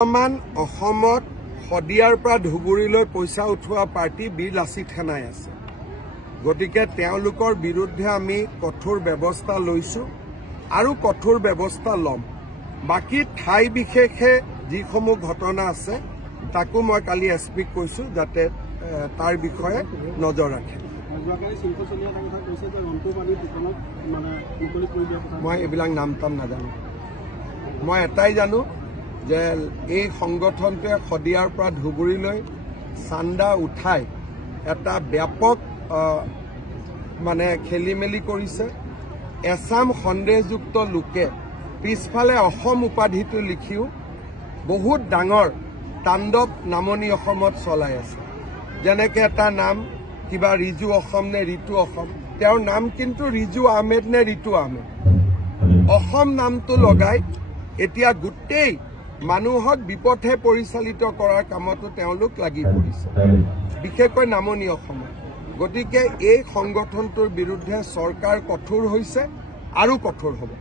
বৰ্তমান অসমত শদিয়াৰ পৰা ধুবুৰীলৈ পইচা উঠোৱা পাৰ্টি বীৰ লাচিত সেনাই আছে। গতিকে তেওঁলোকৰ বিৰুদ্ধে আমি কঠোৰ ব্যৱস্থা লৈছো আৰু কঠোৰ ব্যৱস্থা ল'ম। বাকি ঠাই বিশেষে যিসমূহ ঘটনা আছে তাকো মই কালি এছপিক কৈছো যাতে তাৰ বিষয়ে নজৰ ৰাখে। মই এইবিলাক নাম টাম নাজানো। মই এটাই জানো যে এই সংগঠনটোৱে শদিয়াৰ পৰা ধুবুৰীলৈ চান্দা উঠাই এটা ব্যাপক খেলি মেলি কৰিছে। এছাম সন্দেহযুক্ত লোকে পিছফালে অসম উপাধিটো লিখিও বহুত ডাঙৰ তাণ্ডৱ নামনি অসমত চলাই আছে। যেনেকে এটা নাম কিবা ৰিজু অসম নে ঋতু অসম, তেওঁৰ নাম কিন্তু ৰিজু আহমেদ নে ঋতু আহমেদ। অসম নামটো লগাই এতিয়া গোটেই মানুহক বিপথে পৰিচালিত কৰাৰ কামতো তেওঁলোক লাগি পৰিছে, বিশেষকৈ নামনি অসমত। গতিকে এই সংগঠনটোৰ বিৰুদ্ধে চৰকাৰ কঠোৰ হৈছে আৰু কঠোৰ হ'ব।